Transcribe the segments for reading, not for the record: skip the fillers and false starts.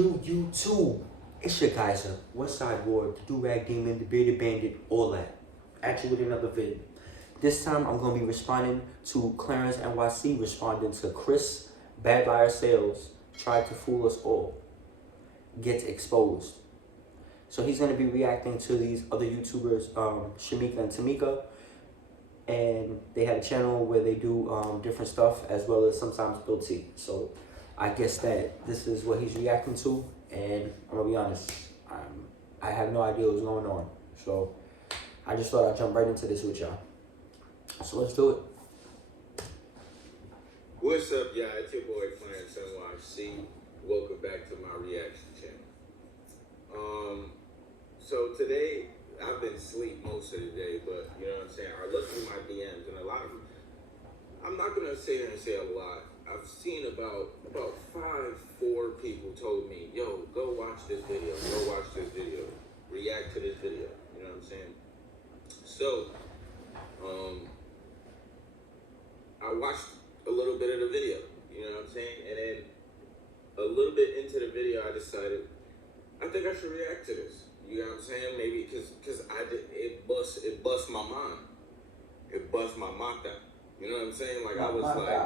do, YouTube? It's your Geyser, Westside Ward, the Do-Rag Demon, the Bearded Bandit, all that. At you with another video. This time, I'm going to be responding to Clarence NYC, responding to Chris, Bad Liar Sales, tried to fool us all, gets exposed. So he's going to be reacting to these other YouTubers, Shamika and Tamika, and they have a channel where they do different stuff as well as sometimes spill tea. So I guess that this is what he's reacting to, and I'm gonna be honest, I have no idea what's going on. So I just thought I'd jump right into this with y'all. So let's do it. What's up, y'all? It's your boy Clarence NYC. Welcome back to my reaction channel. So today I've been asleep most of the day, but you know what I'm saying? I looked through my DMs and a lot of them, I'm not gonna sit here and say a lot. I've seen about 4 people told me, yo, go watch this video, react to this video, you know what I'm saying? So, I watched a little bit of the video, you know what I'm saying? And then a little bit into the video, I decided, I think I should react to this. You know what I'm saying? Maybe because it bust my mind. It bust my mind out. You know what I'm saying? Like, I was like,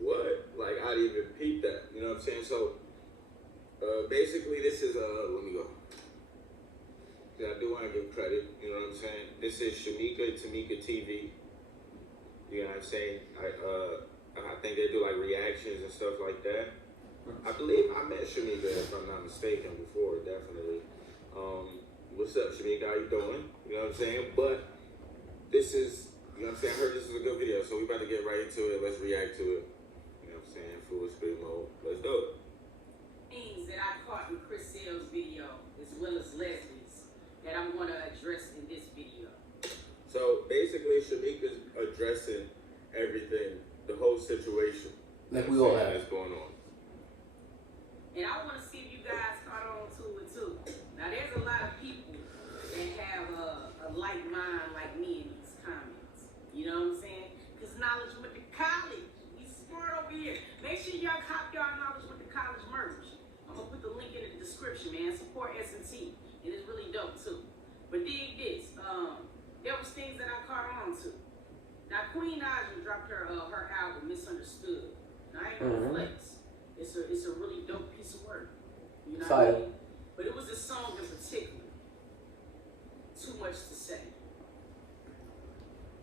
what? Like, I didn't even peep that. You know what I'm saying? So, basically, this is, let me go. I do want to give credit. You know what I'm saying? This is Tamika TV. You know what I'm saying? I think they do, like, reactions and stuff like that. I believe I met Shamika, if I'm not mistaken, before, definitely. What's up, Shamika? How you doing? You know what I'm saying? But this is, you know what I'm saying? I heard this is a good video, so we about to get right into it. Let's react to it. You know what I'm saying? Full speed mode. Let's do it. Things that I caught in Chris Sale's video, as well as Leslie's, that I'm going to address in this video. So basically, Shamika's addressing everything, the whole situation. Like we all have. That's going on. And I want to see if you guys caught on to it too. Now, there's a lot of people that have a like mind like me in these comments. You know what I'm saying? Because knowledge went to college. We smart over here. Make sure y'all cop y'all knowledge with the college merch. I'm going to put the link in the description, man. Support S&T. And it's really dope too. But dig this. There was things that I caught on to. Now, Queen Naja dropped her album, Misunderstood. Now, I ain't gonna flex. It's a really dope piece of work. You know what I mean? But it was a song in particular. Too much to say.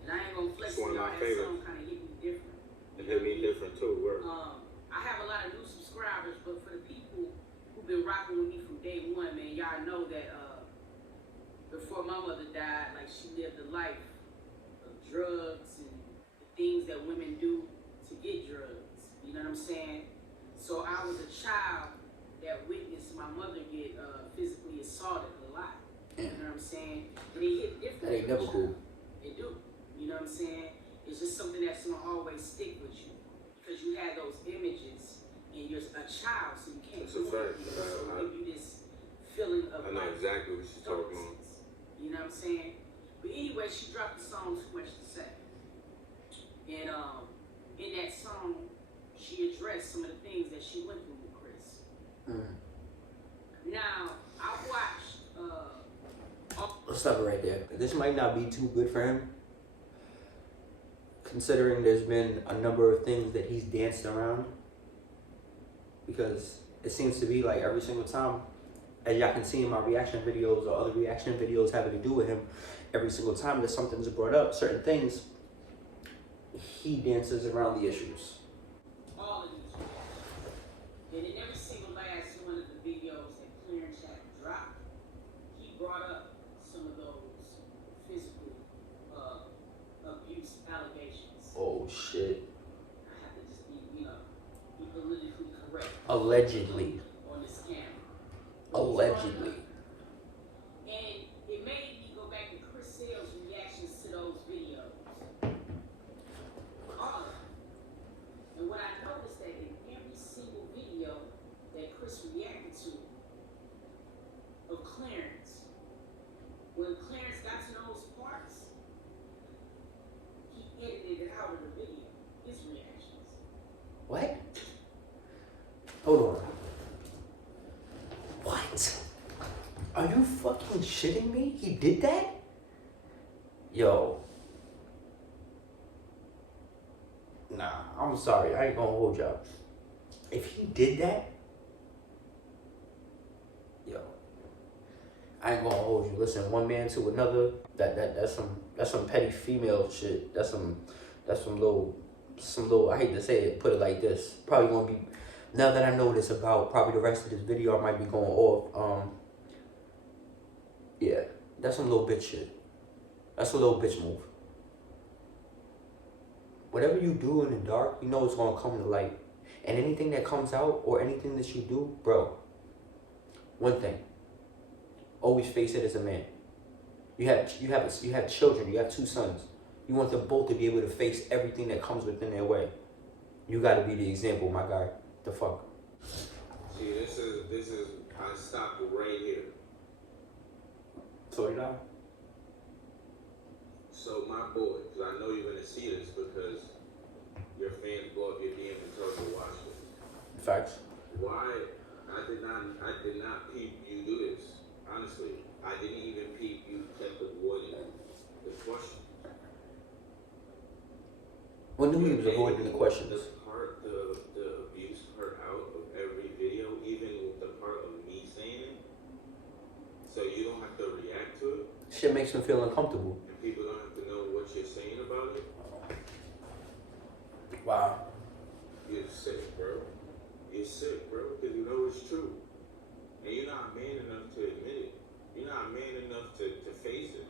And I ain't gonna flex on y'all. That song kind of hit me different. It hit me different too. Word. I have a lot of new subscribers, but for the people who've been rocking with me from day one, man, y'all know that before my mother died, like, she lived a life of drugs and the things that women do to get drugs. You know what I'm saying? So I was a child that witnessed my mother get physically assaulted a lot. You know what I'm saying? And it hit different. That ain't never cool. It do. You know what I'm saying? It's just something that's gonna always stick with you because you had those images and you're a child, so you can't do it. So it give you this feeling of I know exactly what she's talking about. You know what I'm saying? But anyway, she dropped the song Too Much to Say. And in that song, she addressed some of the things that she went through with Chris. Now, I watched... Let's stop it right there. This might not be too good for him, considering there's been a number of things that he's danced around. Because it seems to be like every single time, as y'all can see in my reaction videos or other reaction videos having to do with him, every single time that something's brought up, certain things, he dances around the issues. All of these videos. And in every single last one of the videos that Clarence had dropped, he brought up some of those physical abuse allegations. Oh shit. I have to just be, be politically correct. Allegedly. On this camera. Allegedly. And it made me go back to Chris Sale's reactions to those videos. All of them. And what I noticed that in every single video that Chris reacted to of Clarence, when Clarence got to those parts, he edited it out of the video, his reactions. What? Hold on. What? Are you fucking shitting me? He did that? Yo. Nah, I'm sorry. I ain't gonna hold y'all. If he did that, yo, I ain't gonna hold you. Listen, one man to another, that's some petty female shit. That's some little I hate to say it, put it like this. Probably gonna be, now that I know this about probably the rest of this video, I might be going off. Yeah, that's some little bitch shit. That's a little bitch move. Whatever you do in the dark, you know it's gonna come to light. And anything that comes out or anything that you do, bro, one thing, always face it as a man. You have children, you have 2 sons. You want them both to be able to face everything that comes within their way. You gotta be the example, my guy. The fuck. See, this is I stopped right here. So did I. So my boy, because I know you're gonna see this because your fans blow up your DM and tell you to watch this. Facts. Why I did not peep you do this. Honestly, I didn't even peep you kept avoiding the question. When knew he was avoiding the questions? The abuse part out of every video, even with the part of me saying it, so you don't have to react to it. Shit makes me feel uncomfortable. And people don't have to know what you're saying about it. Wow. You're sick, bro. You're sick, bro, because you know it's true. And you're not man enough to admit it. You're not man enough to face it.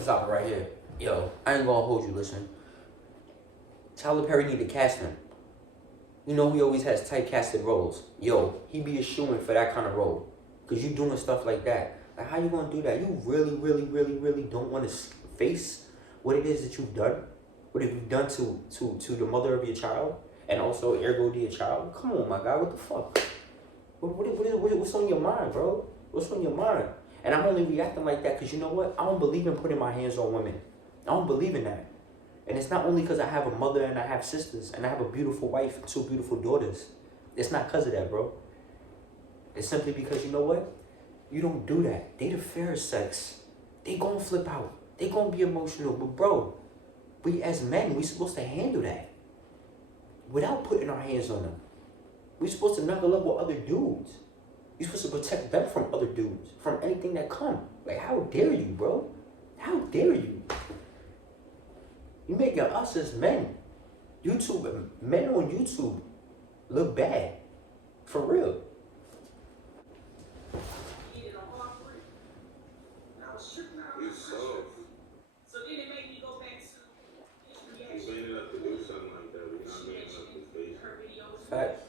Stop it right here. Yo, I ain't gonna hold you, listen. Tyler Perry need to cast him. You know he always has typecasted roles. Yo, he be a shoo-in for that kind of role. Cause you doing stuff like that. Like, how you gonna do that? You really don't want to face what it is that you've done? What have you done to the mother of your child? And also, ergo, to your child? Come on, my guy, what the fuck? What's on your mind, bro? What's on your mind? And I'm only reacting like that because you know what? I don't believe in putting my hands on women. I don't believe in that. And it's not only because I have a mother and I have sisters and I have a beautiful wife and 2 beautiful daughters. It's not because of that, bro. It's simply because, you know what? You don't do that. They the fairest sex. They gonna flip out. They gonna be emotional. But bro, we as men, we supposed to handle that without putting our hands on them. We supposed to knuckle up with other dudes. You supposed to protect them from other dudes, from anything that come. Like, how dare you, bro? How dare you? You making us as men, men on YouTube, look bad. For real. He's soft. So then it made me go back to his He's reaction. man enough to do something like that. We're not man enough to face it. Her videos. Facts.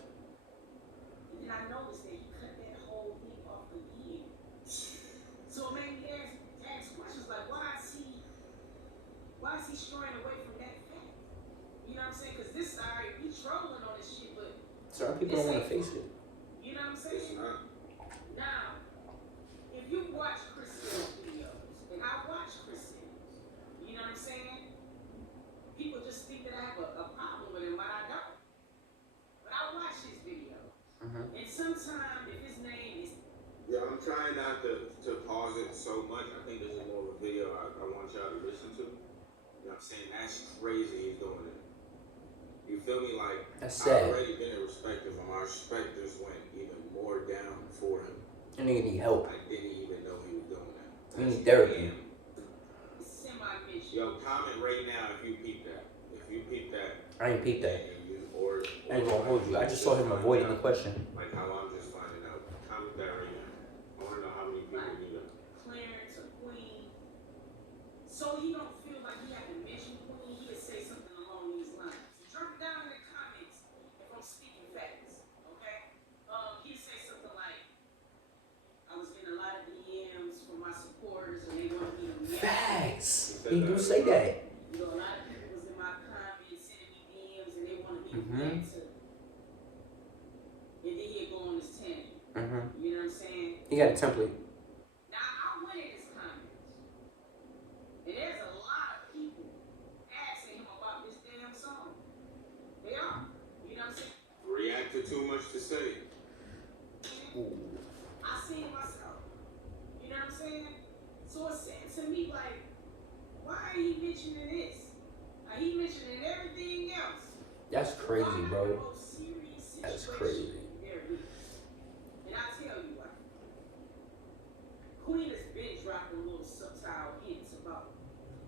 And then I noticed that he cut that whole thing off again. So it made me ask questions like, why is he straying away from that fact? You know what I'm saying? Because this side, we trolling on this shit, but Certain people don't want to face it. you know what I'm It's saying? not. Now, if you watch Chris Hill's videos, and I watch Chris Hill's, you know what I'm saying? People just think that I have a problem with him, but I don't. But I watch his videos. And sometimes, if his name is... Yeah, I'm trying not to pause it so much. I think this is more of a video I want y'all to listen to. You know what I'm saying? That's crazy he's doing it. You feel me? Like, That's sad. I've already been in respect of him. Our respect just went even more down for him. That nigga need help. I didn't even know he was doing that. He need therapy. Semi-mission. Yo, comment right now if you peep that. If you peep that. I ain't peep that. And you, or I ain't gonna hold you. I just saw him avoiding the question. Like how I'm just finding out. Comment that right now. I want to know how many people do that. Clarence or Queen. So he don't feel like he had to mention Queen, he would say something along these lines. So drop it down in the comments if I'm speaking facts, okay? He'd say something like, I was getting a lot of DMs from my supporters and they wanted me to react. Facts. He do say that. You know, a lot of people was in my comments sending me DMs and they wanted me to react to. And then he'd go on his tangent. You know what I'm saying? He got a template. Now, I went in his comments, and there's a lot of people asking him about this damn song. They are. You know what I'm saying? Reacted too much to say. And I seen myself. You know what I'm saying? So it said to me like, why are he mentioning this? He mentioning everything else. That's crazy, bro. The most serious That's situation crazy. there is. And I'll tell you why. Queen has been dropping little subtle hints about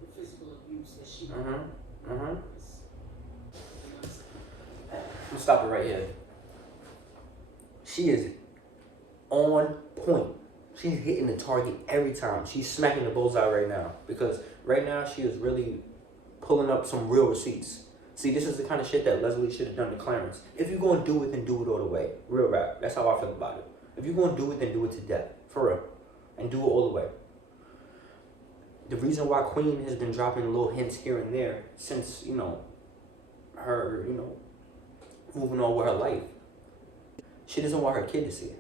the physical abuse that she I'm gonna stop it right here. She is on point. She's hitting the target every time. She's smacking the bullseye right now. Because right now she is really pulling up some real receipts. See, this is the kind of shit that Leslie should have done to Clarence. If you're going to do it, then do it all the way. Real rap. That's how I feel about it. If you're going to do it, then do it to death. For real. And do it all the way. The reason why Queen has been dropping little hints here and there since, her, moving on with her life. She doesn't want her kid to see it.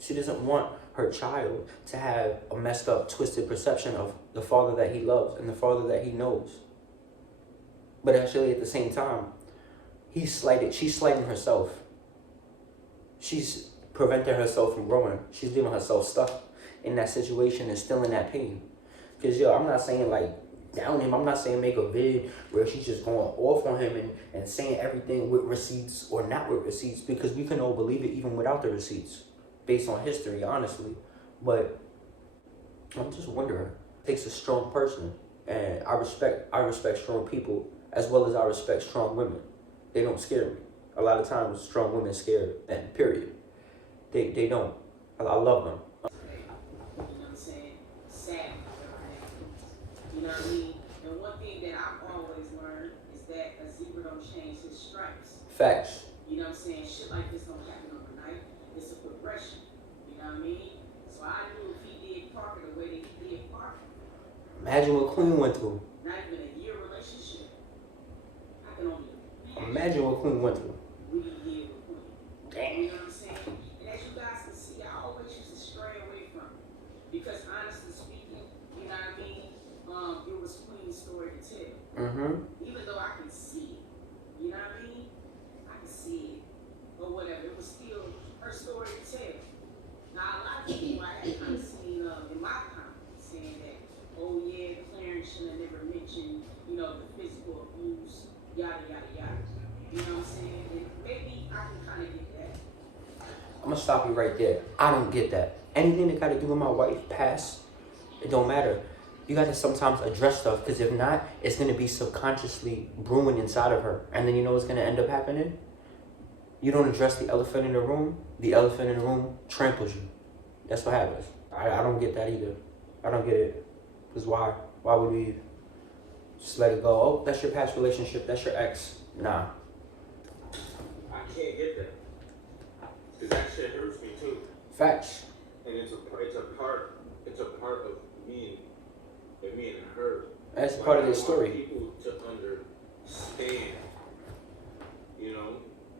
She doesn't want her child to have a messed up, twisted perception of the father that he loves and the father that he knows. But actually, at the same time, she's slighting herself. She's preventing herself from growing. She's leaving herself stuck in that situation and still in that pain. Because, I'm not saying, down him. I'm not saying make a vid where she's just going off on him and saying everything with receipts or not with receipts, because we can all believe it even without the receipts, based on history, honestly. But I'm just wondering. It takes a strong person. And I respect strong people, as well as I respect strong women. They don't scare me. A lot of times, strong women scare, and period. They don't. I love them. You know what I'm saying? Sad. You know what I mean? And one thing that I've always learned is that a zebra don't change his stripes. Facts. You know what I'm saying? Shit like this don't happen overnight. It's a progression. You know what I mean? So I knew if he did Parker the way that he did Parker. Imagine what Queen went through. Not even a year relationship. I can only Imagine what Queen went through. what he did with Queen. You know what I'm saying? And as you guys can see, I always used to stray away from it. Because honestly speaking, you know what I mean? It was Queen's story to tell. Even though I can see it, you know what I mean? I can see it, or whatever. It was still her story to tell. Now, a lot of people I had kind of seen in my comments saying that, oh yeah, Clarence should have never mentioned, the physical abuse, yada, yada, yada. You know what I'm saying? And maybe I can kind of get that. I'm going to stop you right there. I don't get that. Anything that got to do with my wife, past, it don't matter. You got to sometimes address stuff, because if not, it's going to be subconsciously brewing inside of her. And then you know what's going to end up happening? You don't address the elephant in the room tramples you. That's what happens. I don't get that either. I don't get it. Because why? Why would we just let it go? Oh, that's your past relationship. That's your ex. Nah. I can't get that. Because that shit hurts me too. Facts. And it's a part of me and her. That's part of the story. People to understand,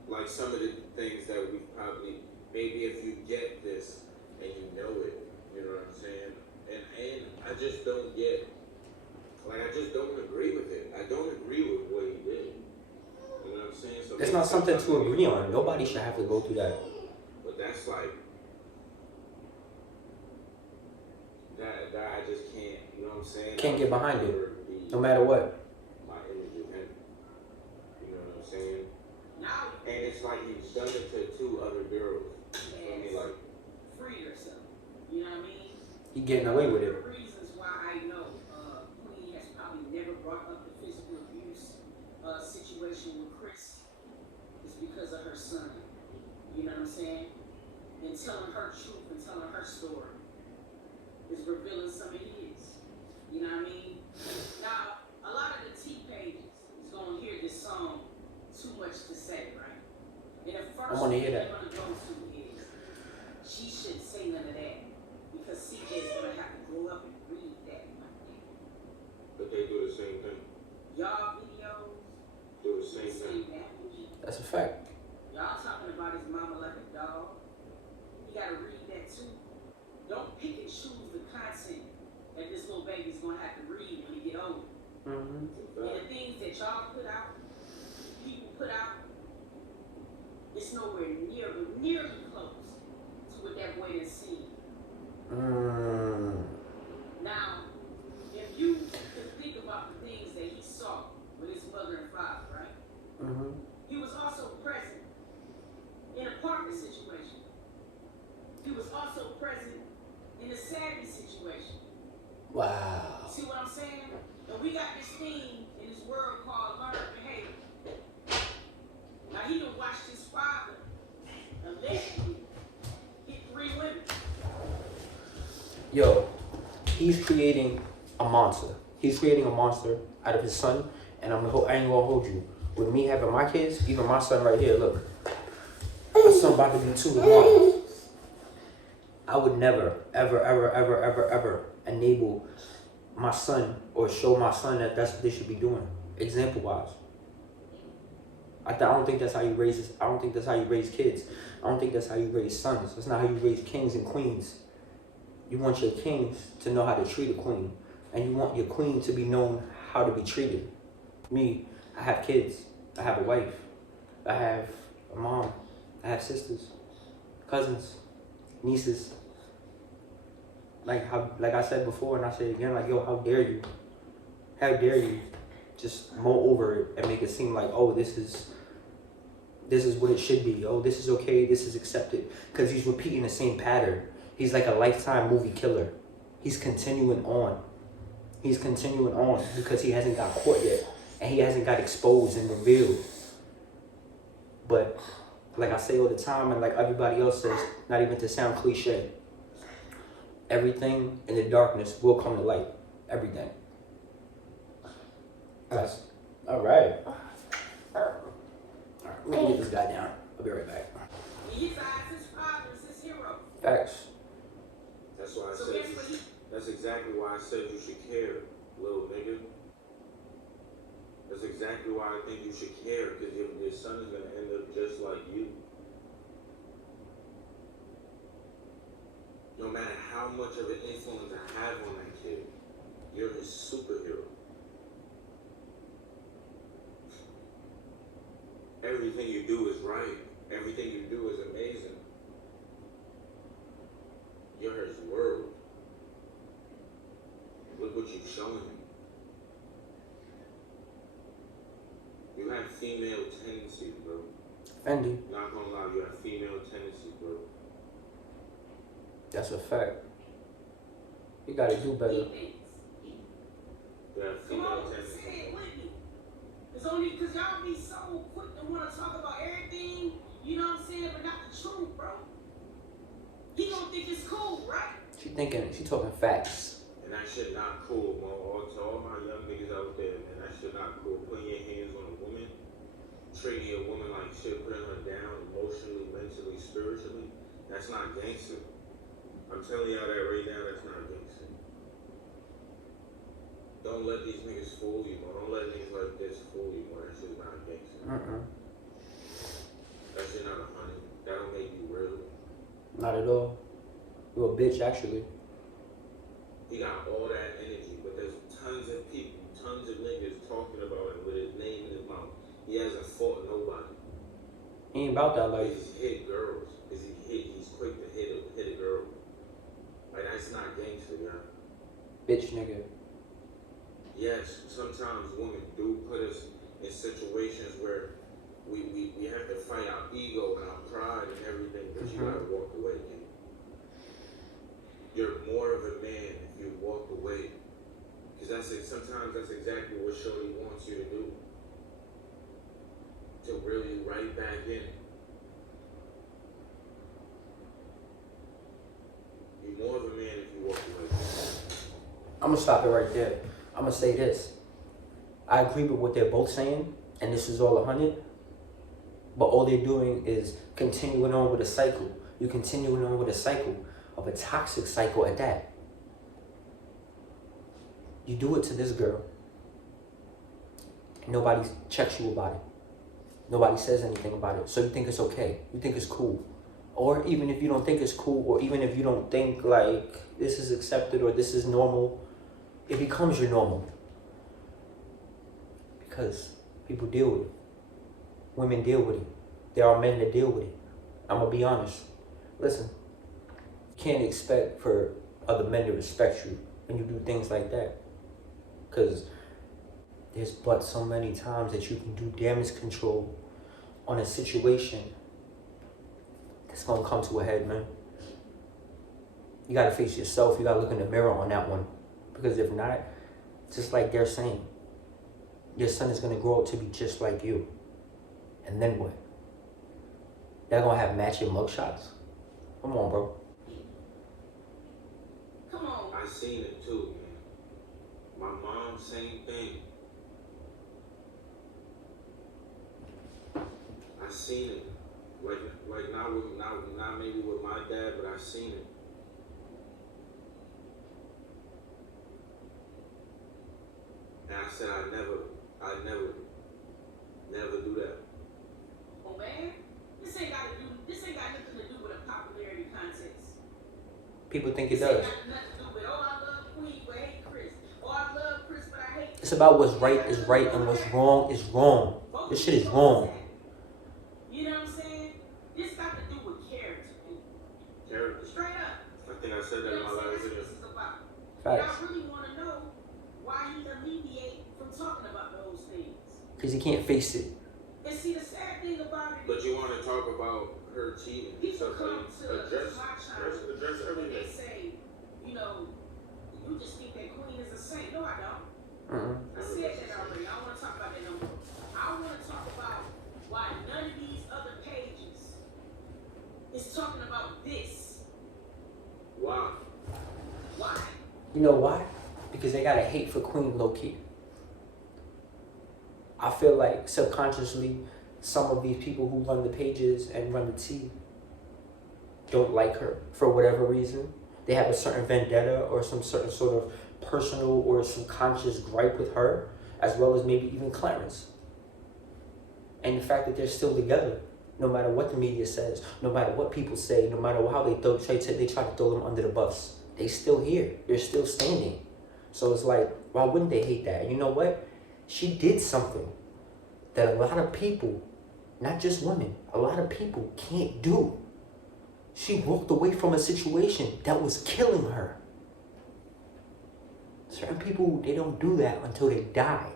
like some of the things that we probably, maybe if you get this and you know it, you know what I'm saying? And I just don't get, I just don't agree with it. I don't agree with what he did. You know what I'm saying? So it's not something to agree on. Nobody should have to go through that. But that's that I just can't, you know what I'm saying? Can't get behind it, no matter what. My image of him, you know what I'm saying? And it's like he's done it to 2 other girls. I mean, free yourself. You know what I mean? He getting away with it. One of the reasons why I know Queen has probably never brought up the physical abuse situation with Chris is because of her son. You know what I'm saying? And telling her truth and telling her story is revealing some of his. You know what I mean? Now, a lot of the T pages is going to hear this song Too Much to Say, right? And the first wanna thing hear they're that. going to go to is she shouldn't say none of that because CJ is going to have to grow up and read that one day. But they do the same thing. Y'all videos Do the same thing. language. That's a fact. Y'all talking about his mama like a dog. You got to read that too. Don't pick and choose the content that this little baby's going to have to read when he get older. And the things that y'all put out, people put out, it's nowhere nearly close to what Now, if you could think about the things that he saw with his mother and father, right? He was also present in a Parker situation. He was also present in a Savvy situation. Wow. See what I'm saying? And we got this thing in this world called learned behavior. Now he done watched his father allegedly hit 3 women. Yo, he's creating a monster. He's creating a monster out of his son, and I ain't gonna hold you. With me having my kids, even my son right here, look. My son about to be 2 tomorrow. I would never, ever enable my son or show my son that that's what they should be doing. Example-wise. I don't think that's how you raise. I don't think that's how you raise kids. I don't think that's how you raise sons. That's not how you raise kings and queens. You want your kings to know how to treat a queen, and you want your queen to be known how to be treated. Me, I have kids. I have a wife. I have a mom. I have sisters, cousins, nieces. Like I said before, and I say again, like, yo, how dare you? How dare you just mow over it and make it seem like, oh, this is what it should be. Oh, this is okay. This is accepted. Because he's repeating the same pattern. He's like a lifetime movie killer. He's continuing on. He's continuing on because he hasn't got caught yet. And he hasn't got exposed and revealed. But like I say all the time, and like everybody else says, not even to sound cliche, everything in the darkness will come to light. Everything. That's all right. Let me get this guy down. I'll be right back. In his eyes, his father is his hero. Facts. That's why I So said. guess what he That's exactly why I said you should care, little nigga. That's exactly why I think you should care, because your son is gonna end up just like you. No matter how much of an influence I have on that kid, you're his superhero. Everything you do is right. Everything you do is amazing. You're his world. Look what you've shown him. You have female tendencies, bro. Fendi. Not gonna lie, you have female tendencies, bro. That's a fact. You gotta do better. thinks. You have Come female on, tendencies. say it with me. It's only because y'all be so quick to want to talk about everything, you know what I'm saying, but not the truth, bro. He don't think it's cool, right? She talking facts. And that shit not cool, man. To all my young niggas out there, man, that shit not cool. Putting your hands on a woman, treating a woman like shit, putting her down emotionally, mentally, spiritually, that's not gangster. I'm telling y'all that right now, that's not gangster. Don't let these niggas fool you, man. Don't let niggas like this fool you, man. That shit's not gangster. That shit not a honey. That don't make you real. Not at all. You a bitch, actually. He got all that energy, but there's tons of people, tons of niggas talking about him with his name in his mouth. He hasn't fought nobody. He ain't about that life. He's hit girls. He's quick to hit a girl. Like, that's not gangster, man. Bitch nigga. Yes, sometimes women do put us in situations where we have to fight our ego and our pride and everything, but you gotta walk away, man. You're more of a man if you walk away. Because sometimes that's exactly what Shorty wants you to do. To really right back in. You're more of a man if you walk away. I'm gonna stop it right there. I'm gonna say this. I agree with what they're both saying, and this is all 100. But all they're doing is continuing on with a cycle. You're continuing on with a cycle of a toxic cycle at that. You do it to this girl. And nobody checks you about it. Nobody says anything about it. So you think it's okay. You think it's cool. Or even if you don't think it's cool, or even if you don't think like this is accepted or this is normal, it becomes your normal. Because people deal with it. Women deal with it. There are men that deal with it. I'm going to be honest. Listen, you can't expect for other men to respect you when you do things like that. Because there's but so many times that you can do damage control on a situation that's gonna come to a head, man. You gotta face yourself. You gotta look in the mirror on that one. Because if not, just like they're saying, your son is gonna grow up to be just like you. And then what? They're gonna have matching mugshots? Come on, bro. Come on. I seen it too, man. My mom, same thing. I seen it. Like not maybe with my dad, but I seen it. And I said I'd never do that. Oh man, this ain't got nothing to do with a popularity contest. People think it This ain't does. got nothing to do with, oh, I love Queen but I hate Chris. Oh, I love Chris but I hate Chris. It's about what's right is right and what's wrong is wrong. This shit is wrong. You know what I'm saying? This got to do with character. Character. Straight up. I think I said that in my last video. This is about. Facts. And I really want to know why he alleviate from talking about those things. Because he can't face it. And see, the sad thing about it But you want to talk about her cheating? people Stuff come like to address my child address and they everything. say, you know, you just think that Queen is a saint. No, I don't. Mm-hmm. I said that already. I don't want to talk about that no more. I want to talk about why none of these other pages is talking about this. Wow. Why? You know why? Because they got a hate for Queen low-key. I feel like subconsciously, some of these people who run the pages and run the tea don't like her for whatever reason. They have a certain vendetta or some certain sort of personal or subconscious gripe with her, as well as maybe even Clarence. And the fact that they're still together, no matter what the media says, no matter what people say, no matter how they try to throw them under the bus, they still here. They're still standing. So it's like, why wouldn't they hate that? And you know what? She did something that a lot of people, not just women, a lot of people can't do. She walked away from a situation that was killing her. Certain people, they don't do that until they die.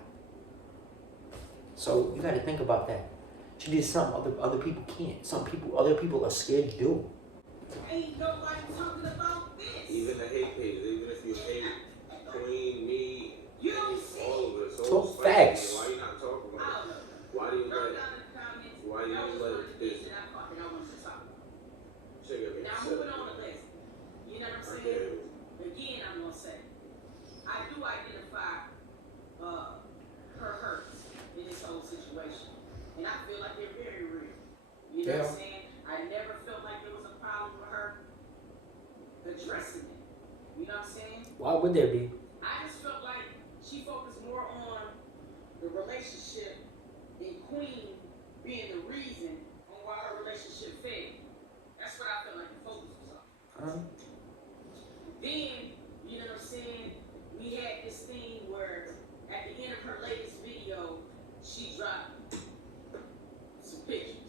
So you gotta think about that. She did something other people can't. Other people are scared to do. Ain't nobody talking about this. Even the hate pages, even if you hate Queen, me, You don't see. all of us. Talk facts. Why you not talking I about don't it? know. Why do you Throw let down in the comments. Why you That was let one of the this- things that I caught that I wanted to talk about. sugar be Now upset? moving on to this. You know what I'm saying? Okay. Again, I'm gonna say, I do identify her hurts in this whole situation, and I feel like they're very real. You know what I'm saying? I never felt like there was a problem with her addressing it. You know what I'm saying? Why would there be? I just felt like she focused more on the relationship and Queen being the reason on why her relationship failed. That's what I felt like the focus was on. Then, you know what I'm saying, we had this thing where at the end of her latest video, she dropped some pictures.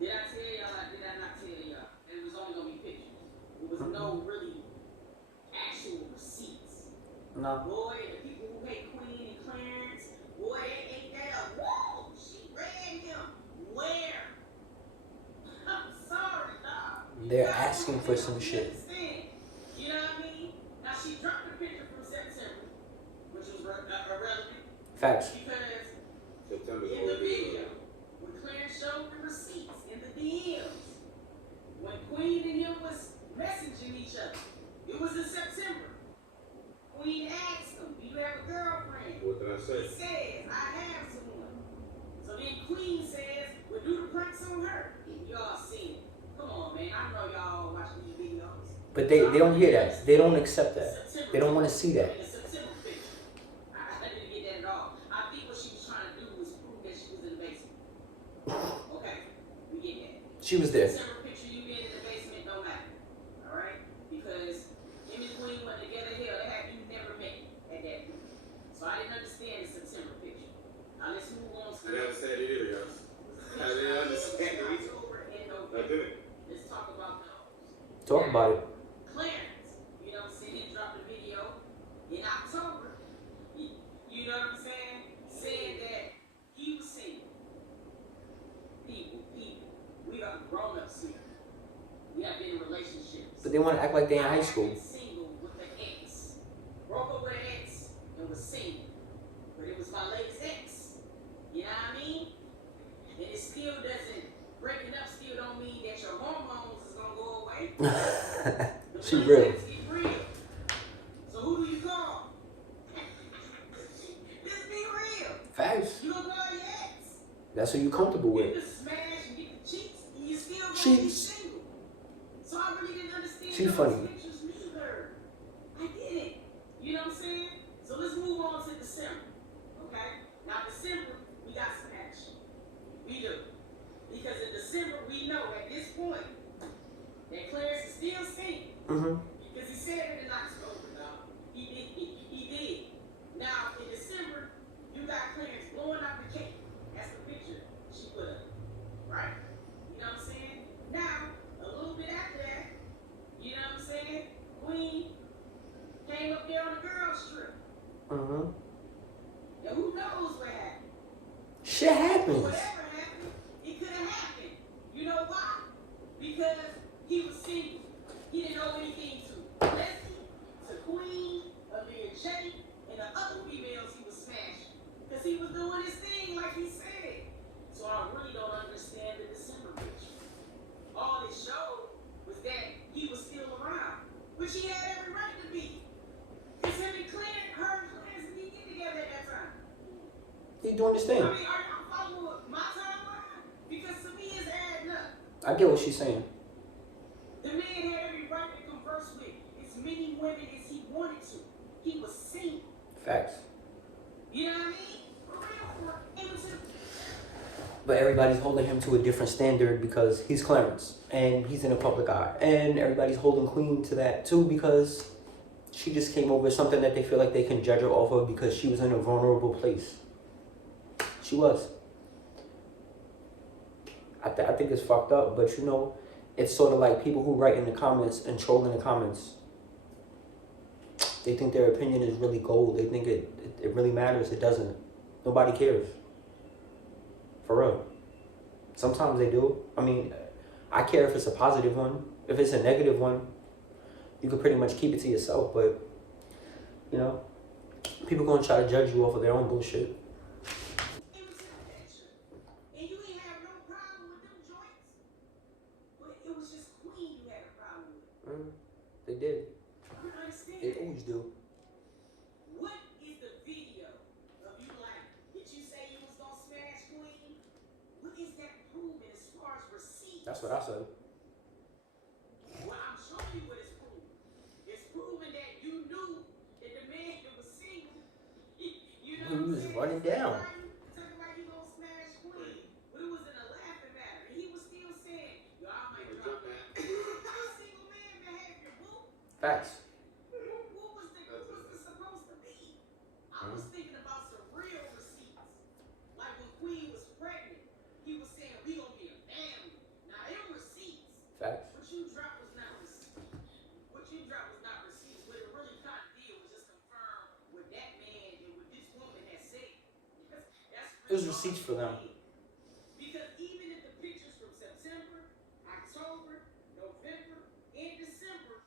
Did I tell y'all or did I not tell y'all? And it was only gonna be pictures. It was no really actual receipts. No. Boy, the people who hate Queen and Clarence, boy, they ain't there. Whoa, she ran him. Where? I'm sorry, dog. They're asking for some shit. Understand. You know what I mean? Now she dropped a picture from September, which was irrelevant Facts. because September in the video, when Clarence showed the receipts in the DMs, when Queen and him was messaging each other, it was in September. Queen asked him, "Do you have a girlfriend?" What did I He say? says, "I have someone." So then Queen says, "Well, do the pranks on her." Y'all seen it. Come on, man. I know y'all watching these videos. But they don't hear that. They don't accept that. September They don't want to see that. the September picture. I didn't get that at all. I think what she was trying to do was prove that she was in the basement. Okay, we get that. She was there. September picture, you being in the basement don't matter. Alright? Because him and Queen went together, hell, they had you never met at that point. So I didn't understand the September picture. Now let's move on to I never said it either, guys. I didn't understand it either. October and I November. didn't. Let's talk about those. Talk about it. Clarence We have been in relationships. But they want to act like they in high school. I have been single with an ex. Broke up with an ex and was single. But it was my latest ex. You know what I mean? And it still doesn't, breaking up still don't mean that your hormones is going to go away. She real. Get real. So who do you call? Just be real. Facts. You don't call your ex. That's who you comfortable You with. can smash and get the cheeks, and you still gonna be Cheeks. single. So I really didn't understand She those funny. pictures neither. I didn't. You know what I'm saying? So let's move on to December. Okay? Now December, we got some action. We do. Because in December, we know at this point that Clarence is still single. Mm-hmm. Because he said it in October, dog. He did. Now, in December, you got Clarence blowing out the cake. That's the picture she put up. Right? You know what I'm saying? Now, a little bit after that, you know what I'm saying? Queen came up there on the girls' trip. Mm-hmm. Now, who knows what happened? Shit happens. Whatever happened, it could have happened. You know why? Because he was single. He didn't owe anything to Leslie, to Queen, Aaliyah J, and the other females he was smashing. Because he was doing his thing like he said. So I really don't understand the December picture. All it showed was that he was still around, which he had every right to be. Because him and her and Clarence didn't get together at that time. He doing his I thing. mean, are y'all following my timeline? Because to me, it's adding up. I get what she's saying. The man had every right to converse with as many women as he wanted to. He was single. Facts. You know what I mean? For real, it was But everybody's holding him to a different standard because he's Clarence and he's in the public eye. And everybody's holding Queen to that too because she just came over with something that they feel like they can judge her off of because she was in a vulnerable place. She was. I think it's fucked up, but you know, it's sort of like people who write in the comments and troll in the comments. They think their opinion is really gold. They think it really matters. It doesn't. Nobody cares. For real. Sometimes they do. I mean, I care if it's a positive one. If it's a negative one, you can pretty much keep it to yourself. But, you know, people going to try to judge you off of their own bullshit. They did. They always do. What is the video of you like? Did you say you was gonna smash Queen? What is that proving as far as receipts? That's what I said. Well, I'm showing you what it's proving. It's proving that you knew that the man that was single, you know, He was running down. Talking like you gonna smash Queen, but it was in a laughing matter. And he was still saying, "Yo, I might drop that." Single man behavior, boo. Facts. What was this supposed to be? I was thinking about some real receipts. Like when Queen was pregnant, he was saying, "We gonna be a family." Now, them receipts. Facts. What you dropped was not receipts. What you dropped was not receipts. What it really kind of did was just confirm what that man and what this woman had said. It was receipts for them. Because even if the pictures from September, October, November, and December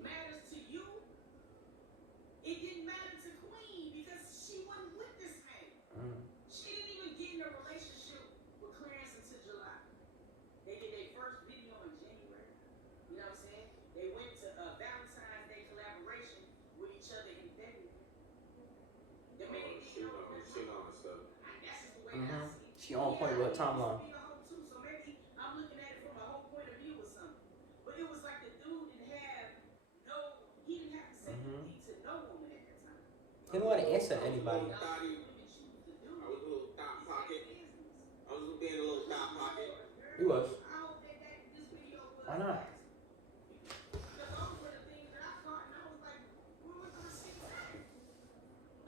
matters to you, it didn't matter to Queen because she wasn't with this man. She didn't even get in a relationship with Clarence until July. They did their first video in January. You know what I'm saying? They went to a Valentine's Day collaboration with each other in February. The man did Shit on stuff. that's just the way that I see it. She on point with her timeline. So maybe I'm looking at it from a whole point of view or something. But it was like the dude didn't have he didn't have to say anything to no woman at that time. He didn't want to answer to anybody. I was a little thought pocket. I was being a little thought pocket. He was. I hope that this video will. Why not? Because those were the things that I thought, and I was like, where was the receipts at?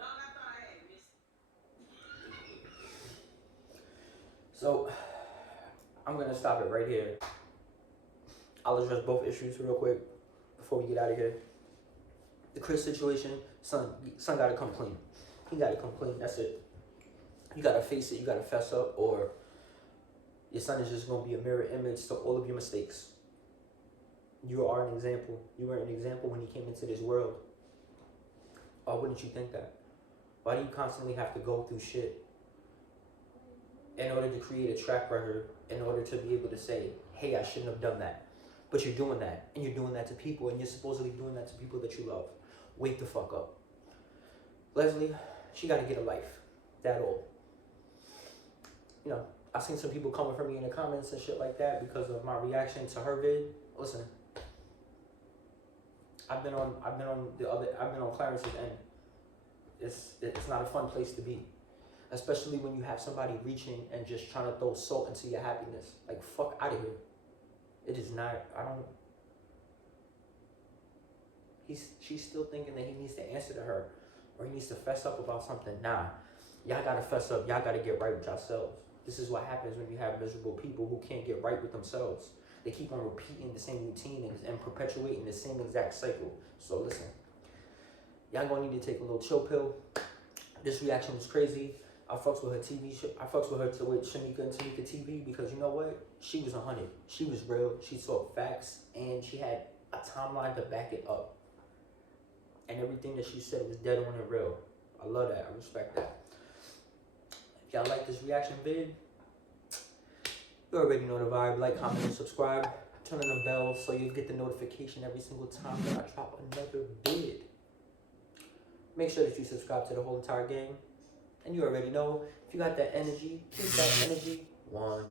Dog, I thought I had missed. So, I'm going to stop it right here. I'll address both issues real quick before we get out of here. The Chris situation, son got to come clean. He got to come clean. That's it. You got to face it. You got to fess up, or Your son is just going to be a mirror image to all of your mistakes. You are an example. You were an example when he came into this world. Why wouldn't you think that? Why do you constantly have to go through shit in order to create a track record, in order to be able to say, hey, I shouldn't have done that? But you're doing that, and you're doing that to people, and you're supposedly doing that to people that you love. Wake the fuck up. Leslie, she got to get a life. That all. You know, I've seen some people coming for me in the comments and shit like that because of my reaction to her vid. Listen, I've been on Clarence's end. It's not a fun place to be, especially when you have somebody reaching and just trying to throw salt into your happiness. Like, fuck out of here. It is not. She's still thinking that he needs to answer to her, or he needs to fess up about something. Nah, y'all gotta fess up. Y'all gotta get right with yourselves. This is what happens when you have miserable people who can't get right with themselves. They keep on repeating the same routine and perpetuating the same exact cycle. So listen, y'all gonna need to take a little chill pill. This reaction was crazy. I fucks with her TV show. I fucks with her with Shamika and Tamika TV because you know what? She was 100. She was real. She saw facts and she had a timeline to back it up. And everything that she said was dead on and real. I love that. I respect that. If y'all like this reaction vid, you already know the vibe. Like, comment, and subscribe. Turn on the bell so you get the notification every single time that I drop another vid. Make sure that you subscribe to the whole entire gang. And you already know, if you got that energy, keep that energy. 1.